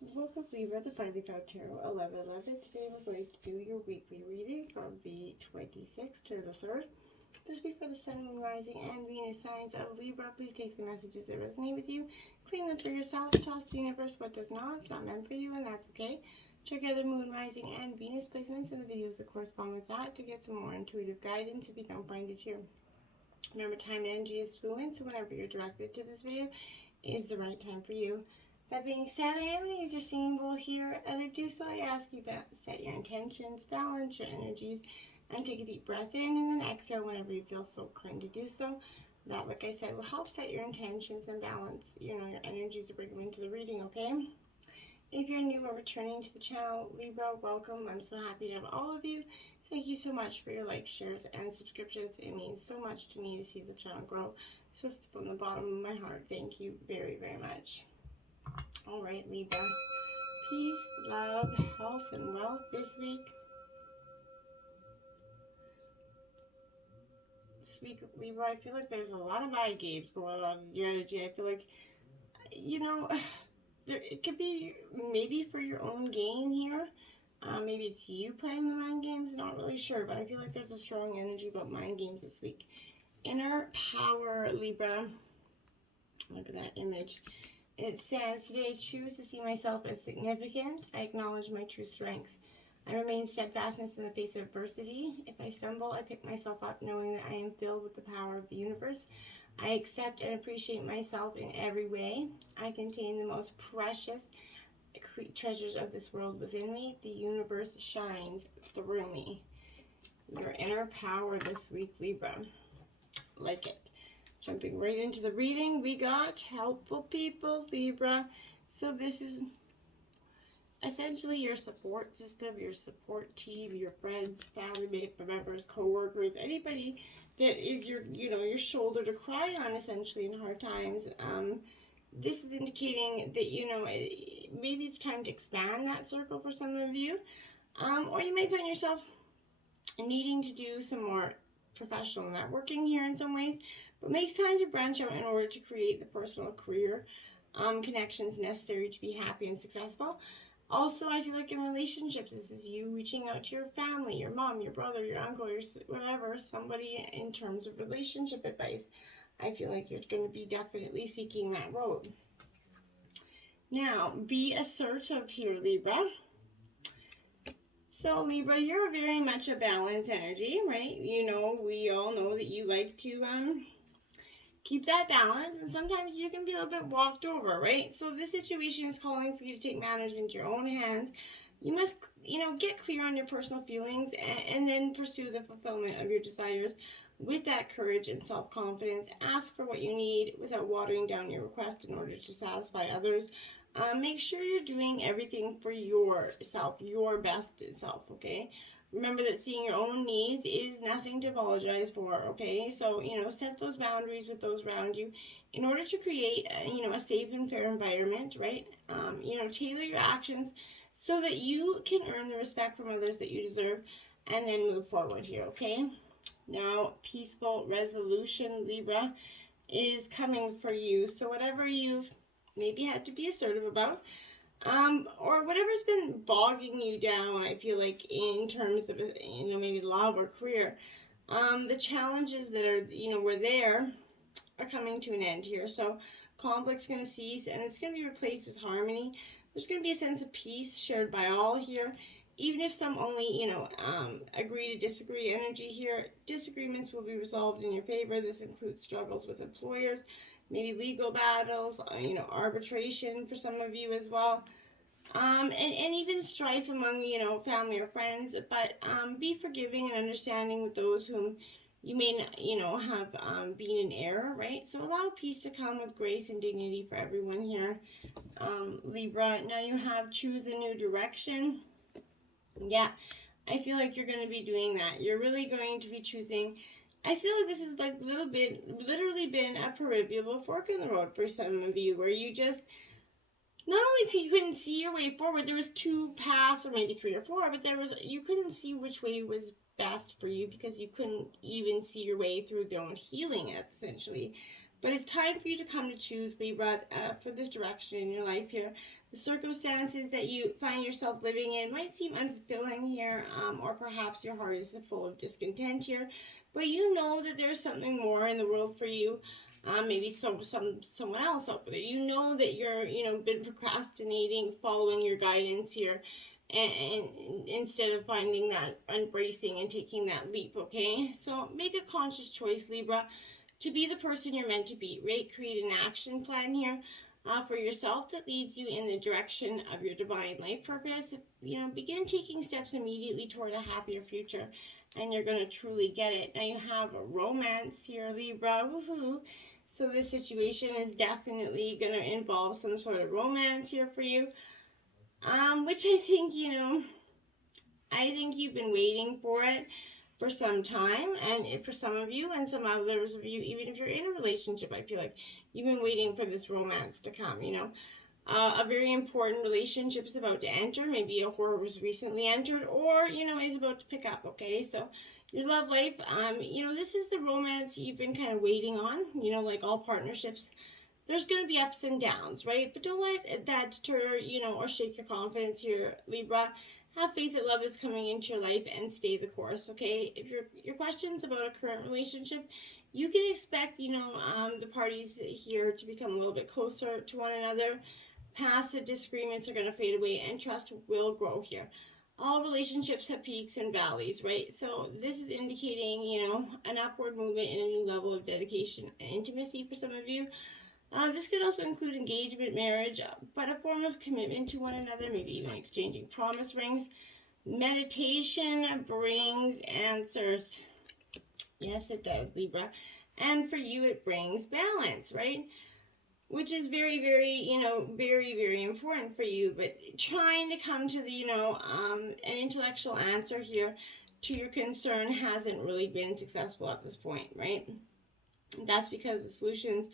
Welcome Libra to Finally Found Tarot 1111. Today we're going to do your weekly reading from the 26th to the 3rd. This week for the Sun, Moon, Rising, and Venus signs of Libra. Please take the messages that resonate with you, claim them for yourself, toss the universe what does not. It's not meant for you, and that's okay. Check out the Moon, Rising, and Venus placements in the videos that correspond with that to get some more intuitive guidance if you don't find it here. Remember, time and energy is fluid, so whenever you're directed to this video is the right time for you. That being said, I am going to use your singing bowl here. As I do so, I ask you to set your intentions, balance your energies, and take a deep breath in and then exhale whenever you feel so inclined to do so. That, like I said, will help set your intentions and balance, your energies to bring them into the reading, okay? If you're new or returning to the channel, Libra, welcome. I'm so happy to have all of you. Thank you so much for your likes, shares, and subscriptions. It means so much to me to see the channel grow. So from the bottom of my heart, thank you very, very much. All right, Libra. Peace, love, health, and wealth this week. This week, Libra, I feel like there's a lot of eye games going on in your energy. I feel like, it could be maybe for your own gain here. Maybe it's you playing the mind games, not really sure, but I feel like there's a strong energy about mind games this week. Inner power, Libra. Look at that image. It says, today I choose to see myself as significant. I acknowledge my true strength. I remain steadfastness in the face of adversity. If I stumble, I pick myself up knowing that I am filled with the power of the universe. I accept and appreciate myself in every way. I contain the most precious treasures of this world within me. The universe shines through me. Your inner power this week, Libra. Like it. Jumping right into the reading, we got helpful people, Libra. So this is essentially your support system, your support team, your friends, family members, co-workers, anybody that is your shoulder to cry on, essentially, in hard times. This is indicating that, maybe it's time to expand that circle for some of you. Or you may find yourself needing to do some more professional networking here in some ways, but makes time to branch out in order to create the personal career connections necessary to be happy and successful. Also, I feel like in relationships, this is you reaching out to your family, your mom, your brother, your uncle, your whatever, somebody in terms of relationship advice. I feel like you're going to be definitely seeking that road. Now, be assertive here, Libra. So, Libra, you're very much a balanced energy, right? We all know that you like to keep that balance, and sometimes you can be a little bit walked over, right? So this situation is calling for you to take matters into your own hands. You must, get clear on your personal feelings and then pursue the fulfillment of your desires with that courage and self-confidence. Ask for what you need without watering down your request in order to satisfy others. Make sure you're doing everything for yourself, your best self, okay? Remember that seeing your own needs is nothing to apologize for, okay? So, set those boundaries with those around you in order to create, a safe and fair environment, right? Tailor your actions so that you can earn the respect from others that you deserve and then move forward here, okay? Now, peaceful resolution, Libra, is coming for you. So whatever you've maybe had to be assertive about, or whatever's been bogging you down, I feel like, in terms of, maybe love or career, the challenges that are, were there are coming to an end here. So conflict's going to cease, and it's going to be replaced with harmony. There's going to be a sense of peace shared by all here, even if some only, agree to disagree energy here. Disagreements will be resolved in your favor. This includes struggles with employers, maybe legal battles, arbitration for some of you as well. And even strife among, family or friends. But be forgiving and understanding with those whom you may, have been in error, right? So allow peace to come with grace and dignity for everyone here, Libra. Now you have choose a new direction. Yeah, I feel like you're going to be doing that. You're really going to be choosing. I feel like this is like literally been a proverbial fork in the road for some of you, where you just, not only you couldn't see your way forward, there was two paths, or maybe three or four, but you couldn't see which way was best for you because you couldn't even see your way through your own healing, essentially. But it's time for you to come to choose, Libra, for this direction in your life here. The circumstances that you find yourself living in might seem unfulfilling here, or perhaps your heart is full of discontent here. But you know that there's something more in the world for you. Maybe someone else out there. You know that you're, been procrastinating, following your guidance here, and instead of finding that, embracing and taking that leap, okay? So make a conscious choice, Libra, to be the person you're meant to be, right? Create an action plan here for yourself that leads you in the direction of your divine life purpose. Begin taking steps immediately toward a happier future, and you're going to truly get it. Now you have a romance here, Libra, woohoo. So this situation is definitely going to involve some sort of romance here for you, which I think, I think you've been waiting for it for some time, and for some of you and some others of you, even if you're in a relationship, I feel like you've been waiting for this romance to come. A very important relationship is about to enter. Maybe a horror was recently entered, or is about to pick up. Okay, so your love life, this is the romance you've been kind of waiting on. Like all partnerships, there's going to be ups and downs, right? But don't let that deter or shake your confidence here, Libra. Have faith that love is coming into your life and stay the course, okay? If your questions about a current relationship, you can expect, the parties here to become a little bit closer to one another. Past disagreements are going to fade away, and trust will grow here. All relationships have peaks and valleys, right? So this is indicating, an upward movement in a new level of dedication and intimacy for some of you. This could also include engagement, marriage, but a form of commitment to one another, maybe even exchanging promise rings. Meditation brings answers. Yes, it does, Libra. And for you, it brings balance, right? Which is very, very, very, very important for you. But trying to come to the, an intellectual answer here to your concern hasn't really been successful at this point, right? That's because the solutions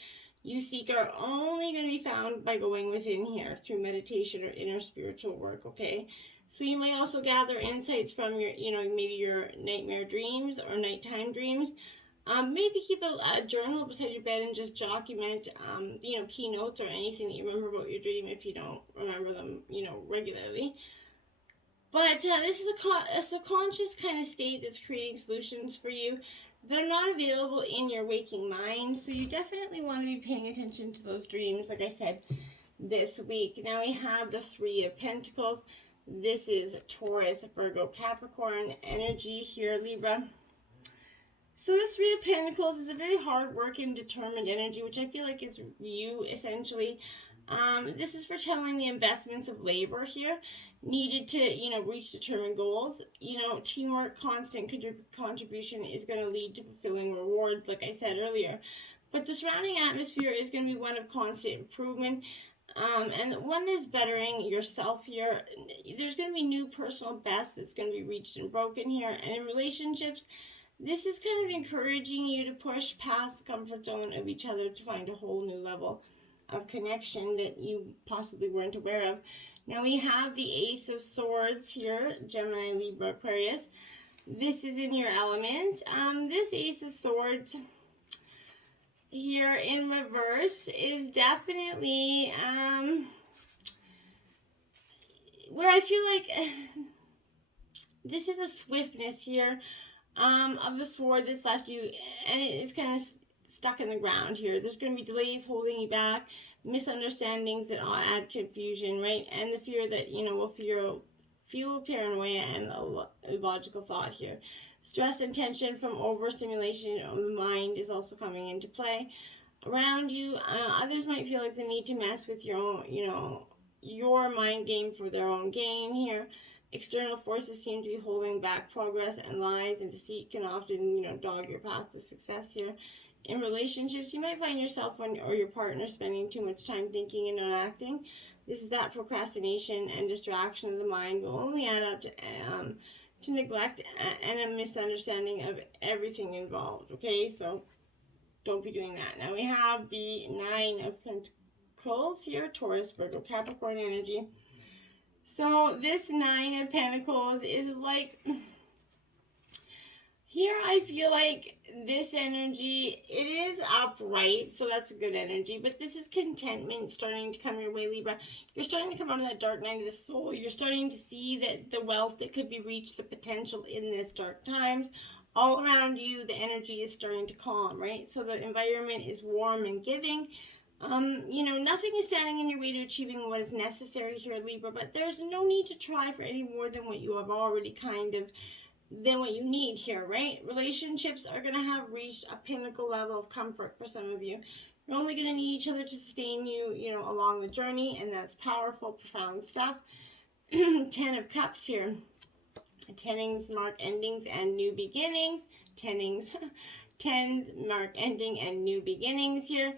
you seek are only going to be found by going within here through meditation or inner spiritual work, okay? So you might also gather insights from your, maybe your nightmare dreams or nighttime dreams. Maybe keep a journal beside your bed and just document, key notes or anything that you remember about your dream if you don't remember them, regularly. But this is a subconscious kind of state that's creating solutions for you that are not available in your waking mind. So you definitely want to be paying attention to those dreams, like I said, this week. Now we have the Three of Pentacles. This is Taurus, Virgo, Capricorn energy here, Libra. So this Three of Pentacles is a very hard-working, determined energy, which I feel like is you, essentially. This is foretelling the investments of labor here needed to, reach determined goals. Teamwork, constant contribution is going to lead to fulfilling rewards, like I said earlier. But the surrounding atmosphere is going to be one of constant improvement, and one that's bettering yourself here. There's going to be new personal best that's going to be reached and broken here. And in relationships, this is kind of encouraging you to push past the comfort zone of each other to find a whole new level of connection that you possibly weren't aware of. Now we have the Ace of Swords here, Gemini, Libra, Aquarius. This is in your element. This Ace of Swords here in reverse is definitely where I feel like this is a swiftness here of the sword that's left you, and it is kind of stuck in the ground here. There's going to be delays holding you back, misunderstandings that all add confusion, right? And the fear that, will fuel paranoia and illogical thought here. Stress and tension from overstimulation of the mind is also coming into play. Around you, others might feel like they need to mess with your own, your mind game for their own gain here. External forces seem to be holding back progress, and lies and deceit can often, dog your path to success here. In relationships, you might find yourself or your partner spending too much time thinking and not acting. This is that procrastination and distraction of the mind will only add up to neglect and a misunderstanding of everything involved, okay? So don't be doing that. Now we have the Nine of Pentacles here, Taurus, Virgo, Capricorn energy. So this Nine of Pentacles is like, Here, I feel like this energy, it is upright, so that's a good energy, but this is contentment starting to come your way, Libra. You're starting to come out of that dark night of the soul. You're starting to see that the wealth that could be reached, the potential in this dark times. All around you, the energy is starting to calm, right? So the environment is warm and giving. Nothing is standing in your way to achieving what is necessary here, Libra, but there's no need to try for any more than what you have already than what you need here, right? Relationships are going to have reached a pinnacle level of comfort for some of you. You're only going to need each other to sustain you, along the journey, and that's powerful, profound stuff. 10 of Cups here. Tenings mark endings and new beginnings. Tens mark ending and new beginnings here.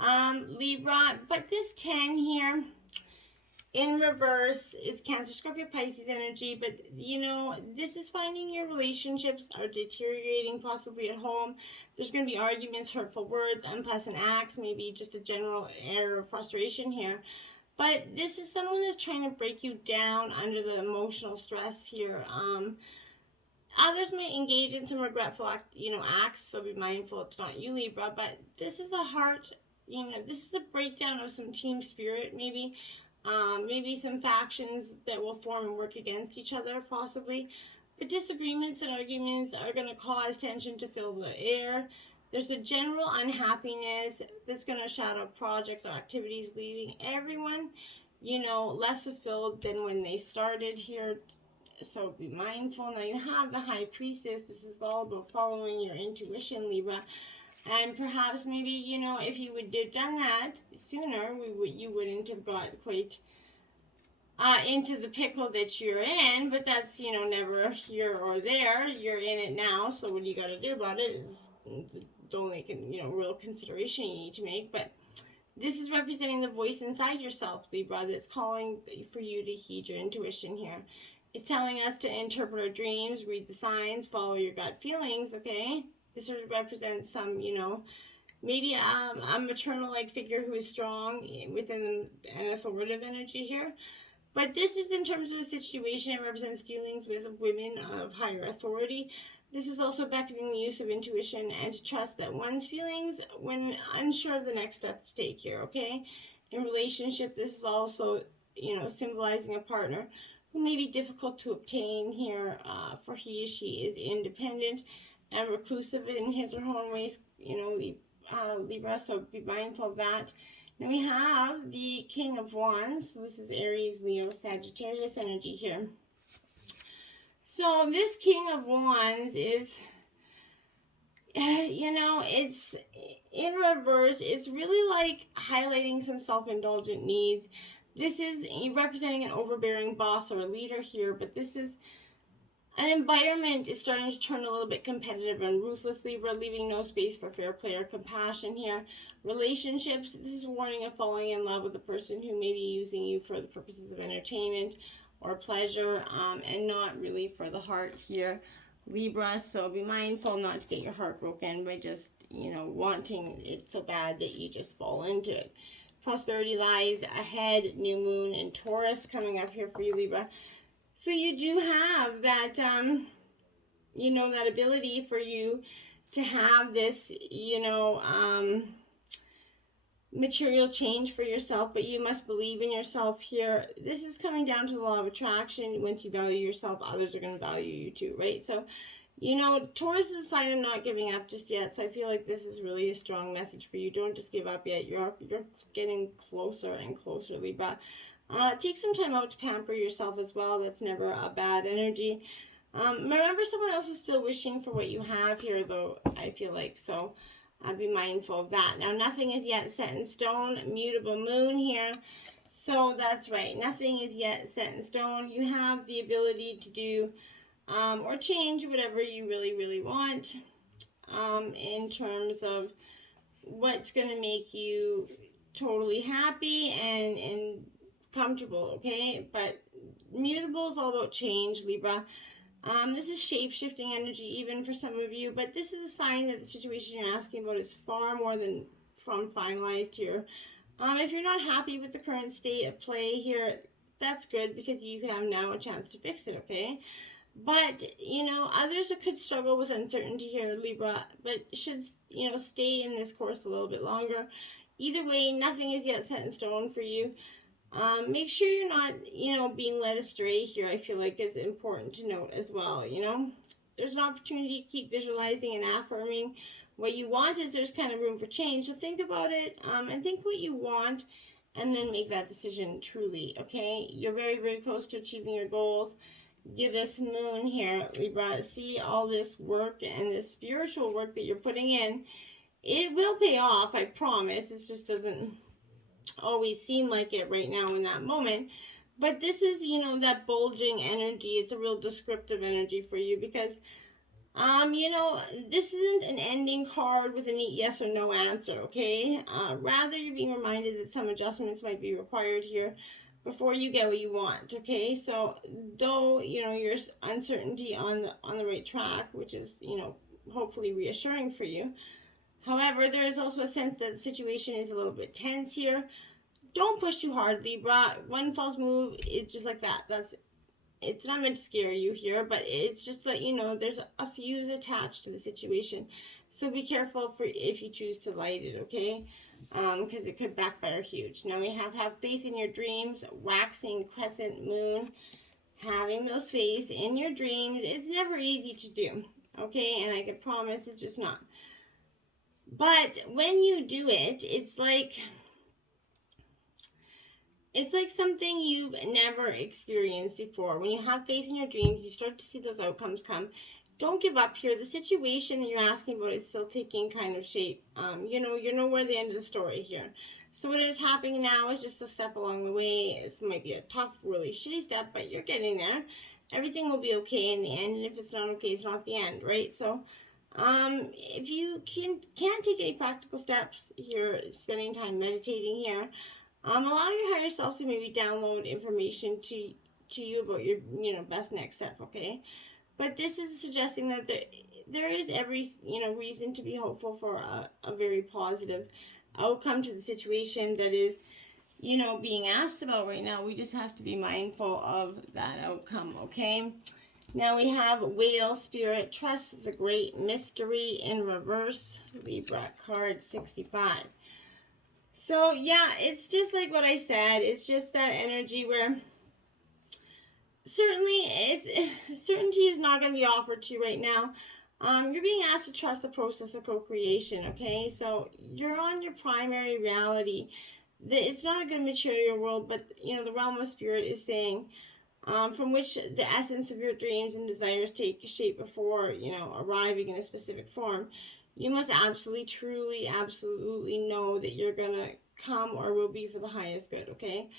Libra, but this 10 here in reverse is Cancer, Scorpio, Pisces energy, but this is finding your relationships are deteriorating, possibly at home. There's going to be arguments, hurtful words, unpleasant acts, maybe just a general air of frustration here. But this is someone that's trying to break you down under the emotional stress here. Others may engage in some regretful acts, so be mindful it's not you, Libra, but this is a heart, this is a breakdown of some team spirit, maybe some factions that will form and work against each other, possibly. But disagreements and arguments are going to cause tension to fill the air. There's a general unhappiness that's going to shadow projects or activities, leaving everyone, less fulfilled than when they started here. So be mindful. Now you have the High Priestess. This is all about following your intuition, Libra. And perhaps maybe, if you would have done that sooner, you wouldn't have got quite into the pickle that you're in. But that's, never here or there. You're in it now. So what you got to do about it is the only, real consideration you need to make. But this is representing the voice inside yourself, Libra, that's calling for you to heed your intuition here. It's telling us to interpret our dreams, read the signs, follow your gut feelings, okay? This represents some, maybe a maternal-like figure who is strong within an authoritative energy here. But this is in terms of a situation. It represents dealings with women of higher authority. This is also beckoning the use of intuition and to trust that one's feelings when unsure of the next step to take here, okay? In relationship, this is also, symbolizing a partner who may be difficult to obtain here, for he or she is independent and reclusive in his or her own ways, Libra, so be mindful of that. Now we have the King of Wands. So this is Aries, Leo, Sagittarius energy here. So this King of Wands is, it's in reverse. It's really like highlighting some self-indulgent needs. This is representing an overbearing boss or a leader here, but this is an environment is starting to turn a little bit competitive and ruthless, Libra, leaving no space for fair play or compassion here. Relationships, this is warning of falling in love with a person who may be using you for the purposes of entertainment or pleasure, and not really for the heart here, Libra. So be mindful not to get your heart broken by just, wanting it so bad that you just fall into it. Prosperity lies ahead, new moon and Taurus coming up here for you, Libra. So you do have that, that ability for you to have this, material change for yourself, but you must believe in yourself here. This is coming down to the law of attraction. Once you value yourself, others are going to value you too, right? So, Taurus is a sign of not giving up just yet. So I feel like this is really a strong message for you. Don't just give up yet. You're getting closer and closer, Libra. Take some time out to pamper yourself as well. That's never a bad energy. Remember, someone else is still wishing for what you have here, though, I feel like. So be mindful of that. Now, nothing is yet set in stone. Mutable moon here. So that's right. Nothing is yet set in stone. You have the ability to do or change whatever you really, really want in terms of what's going to make you totally happy and comfortable, okay? But mutable is all about change, Libra. This is shape-shifting energy even for some of you, but this is a sign that the situation you're asking about is far more than from finalized here. If you're not happy with the current state of play here, that's good because you have now a chance to fix it, okay? But, others could struggle with uncertainty here, Libra, but should, stay in this course a little bit longer. Either way, nothing is yet set in stone for you. Make sure you're not, being led astray here, I feel like is important to note as well, There's an opportunity to keep visualizing and affirming what you want as there's kind of room for change. So think about it, and think what you want, and then make that decision truly, okay? You're very, very close to achieving your goals. Give this moon here, Libra, see all this work and this spiritual work that you're putting in. It will pay off, I promise. It just doesn't always seem like it right now in that moment. But this is, that bulging energy. It's a real descriptive energy for you because, this isn't an ending card with a neat yes or no answer, okay? Rather, you're being reminded that some adjustments might be required here before you get what you want, okay? So, though, your uncertainty on the right track, which is, hopefully reassuring for you. However, there is also a sense that the situation is a little bit tense here. Don't push too hard, Libra. One false move, it's just like that. It's not meant to scare you here, but it's just to let you know there's a fuse attached to the situation. So be careful for if you choose to light it, okay? Because it could backfire huge. Now we have faith in your dreams, waxing crescent moon. Having those faith in your dreams, it's never easy to do, okay? And I can promise it's just not. But when you do it, it's like something you've never experienced before. When you have faith in your dreams, you start to see those outcomes come. Don't give up here. The situation that you're asking about is still taking kind of shape. You're nowhere at the end of the story here. So what is happening now is just a step along the way. It might be a tough, really shitty step, but you're getting there. Everything will be okay in the end, and if it's not okay, it's not the end, right? So if you can't take any practical steps here, spending time meditating here, allow your higher self to maybe download information to you about your best next step, okay? But this is suggesting that there is every reason to be hopeful for a very positive outcome to the situation that is being asked about right now. We just have to be mindful of that outcome, okay? Now we have Whale Spirit, Trust the Great Mystery in reverse, Libra card 65. So yeah, it's just like what I said. It's just that energy where certainty is not going to be offered to you right now. You're being asked to trust the process of co-creation, okay? So you're on your primary reality. It's not a good material world, but the realm of spirit is saying, from which the essence of your dreams and desires take shape before, arriving in a specific form. You must absolutely, truly, absolutely know that you're going to come or will be for the highest good, okay?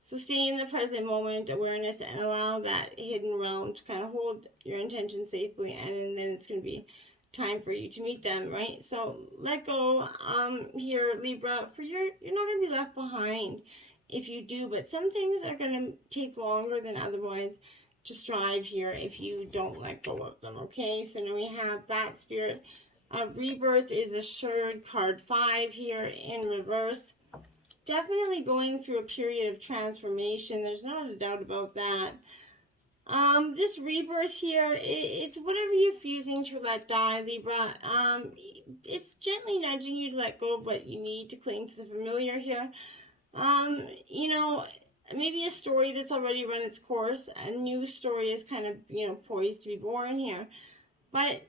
So stay in the present moment awareness and allow that hidden realm to kind of hold your intention safely, and then it's going to be time for you to meet them, right? So let go here, Libra, you're not going to be left behind if you do, but some things are going to take longer than otherwise to strive here if you don't let go of them, okay? So now we have Bat Spirit. Rebirth is assured, card 5 here in reverse. Definitely going through a period of transformation. There's not a doubt about that. This rebirth here, it's whatever you're fusing to let die, Libra. It's gently nudging you to let go of what you need to cling to the familiar here. Maybe a story that's already run its course. A new story is kind of, poised to be born here. But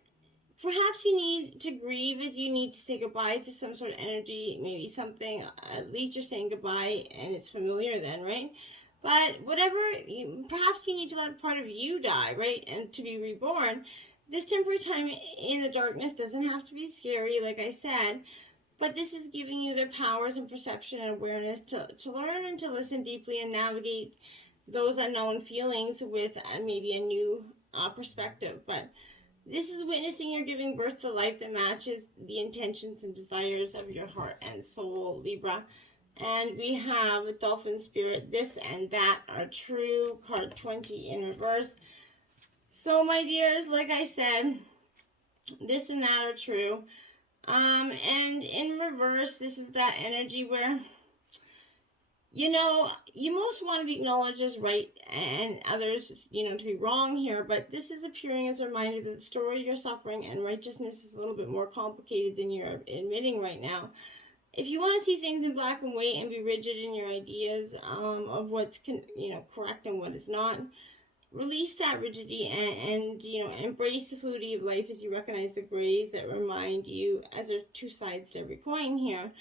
perhaps you need to grieve as you need to say goodbye to some sort of energy, maybe something, at least you're saying goodbye and it's familiar then, right? But whatever, perhaps you need to let a part of you die, right? And to be reborn. This temporary time in the darkness doesn't have to be scary, like I said, but this is giving you the powers and perception and awareness to learn and to listen deeply and navigate those unknown feelings with maybe a new perspective. But this is witnessing you're giving birth to a life that matches the intentions and desires of your heart and soul, Libra. And we have Dolphin Spirit, this and that are true, card 20 in reverse. So my dears, like I said, this and that are true. And in reverse, this is that energy where you know, you most want to be acknowledged as right and others, you know, to be wrong here, but this is appearing as a reminder that the story of your suffering and righteousness is a little bit more complicated than you're admitting right now. If you want to see things in black and white and be rigid in your ideas of what's correct and what is not, release that rigidity and you know, embrace the fluidity of life as you recognize the grays that remind you, as there are two sides to every coin here.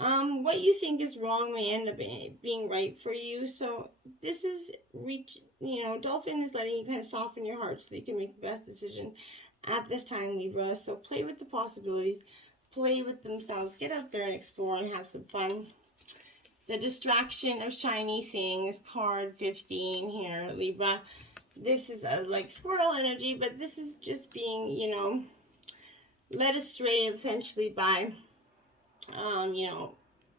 What you think is wrong may end up being right for you. So this is Dolphin is letting you kind of soften your heart so that you can make the best decision at this time, Libra. So play with the possibilities, play with themselves, get out there and explore and have some fun. The distraction of shiny things, card 15 here, Libra. This is like squirrel energy, but this is just being, you know, led astray essentially by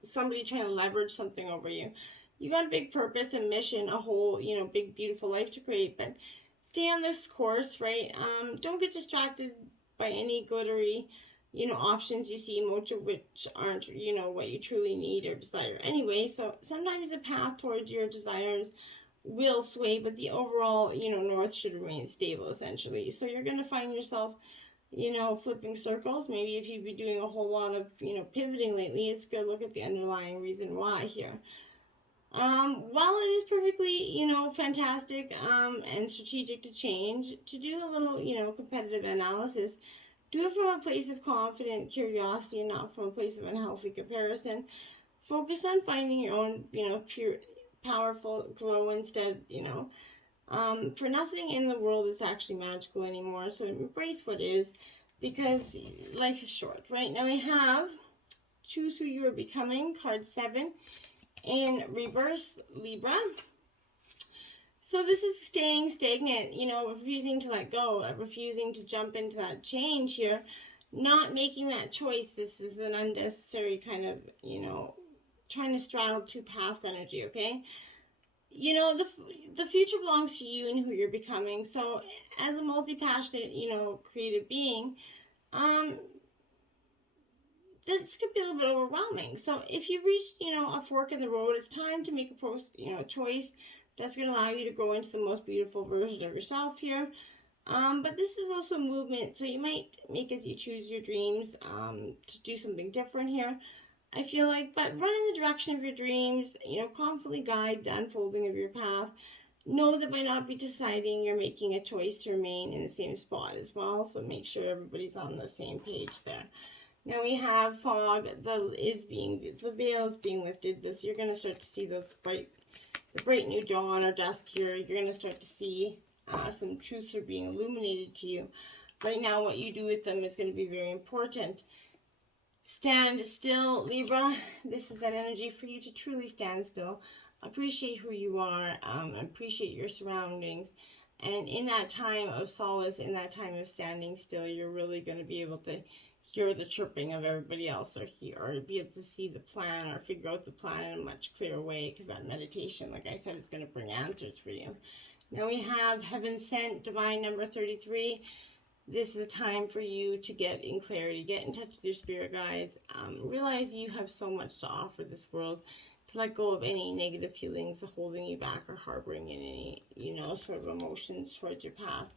somebody trying to leverage something over you. You got a big purpose and mission, a whole, you know, big beautiful life to create, but stay on this course, right? Don't get distracted by any glittery, you know, options you see, most of which aren't, you know, what you truly need or desire anyway. So sometimes the path towards your desires will sway, but the overall, you know, north should remain stable essentially. So you're going to find yourself, you know, flipping circles. Maybe if you've been doing a whole lot of, you know, pivoting lately, it's good to look at the underlying reason why here. While it is perfectly, you know, fantastic and strategic to change, to do a little, you know, competitive analysis, do it from a place of confident curiosity and not from a place of unhealthy comparison. Focus on finding your own, you know, pure, powerful glow instead, you know. For nothing in the world is actually magical anymore, so embrace what is, because life is short. Right now we have Choose Who You Are Becoming, card 7, in reverse, Libra. So this is staying stagnant, you know, refusing to let go, refusing to jump into that change here, not making that choice. This is an unnecessary kind of, you know, trying to straddle two paths energy, okay? You know, the future belongs to you and who you're becoming. So as a multi-passionate, you know, creative being, this could be a little bit overwhelming. So if you've reached, you know, a fork in the road, it's time to make a choice that's going to allow you to grow into the most beautiful version of yourself here. But this is also movement, so you might make as you choose your dreams to do something different here, I feel like. But run in the direction of your dreams, you know, confidently guide the unfolding of your path. Know that by not be deciding, you're making a choice to remain in the same spot as well. So make sure everybody's on the same page there. Now we have fog. The veil is being lifted. You're going to start to see those the bright new dawn or dusk here. You're going to start to see some truths are being illuminated to you. Right now, what you do with them is going to be very important. Stand still, Libra. This is that energy for you to truly stand still. Appreciate who you are. Appreciate your surroundings. And in that time of solace, in that time of standing still, you're really going to be able to hear the chirping of everybody else, or be able to see the plan or figure out the plan in a much clearer way, because that meditation, like I said, is going to bring answers for you. Now we have Heaven Sent, divine number 33. This is a time for you to get in clarity, get in touch with your spirit guides, realize you have so much to offer this world, to let go of any negative feelings holding you back or harboring in any, you know, sort of emotions towards your past.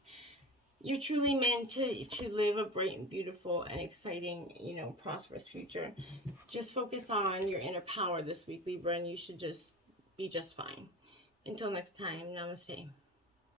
You're truly meant to live a bright and beautiful and exciting, you know, prosperous future. Just focus on your inner power this week, Libra, and you should just be just fine. Until next time, namaste.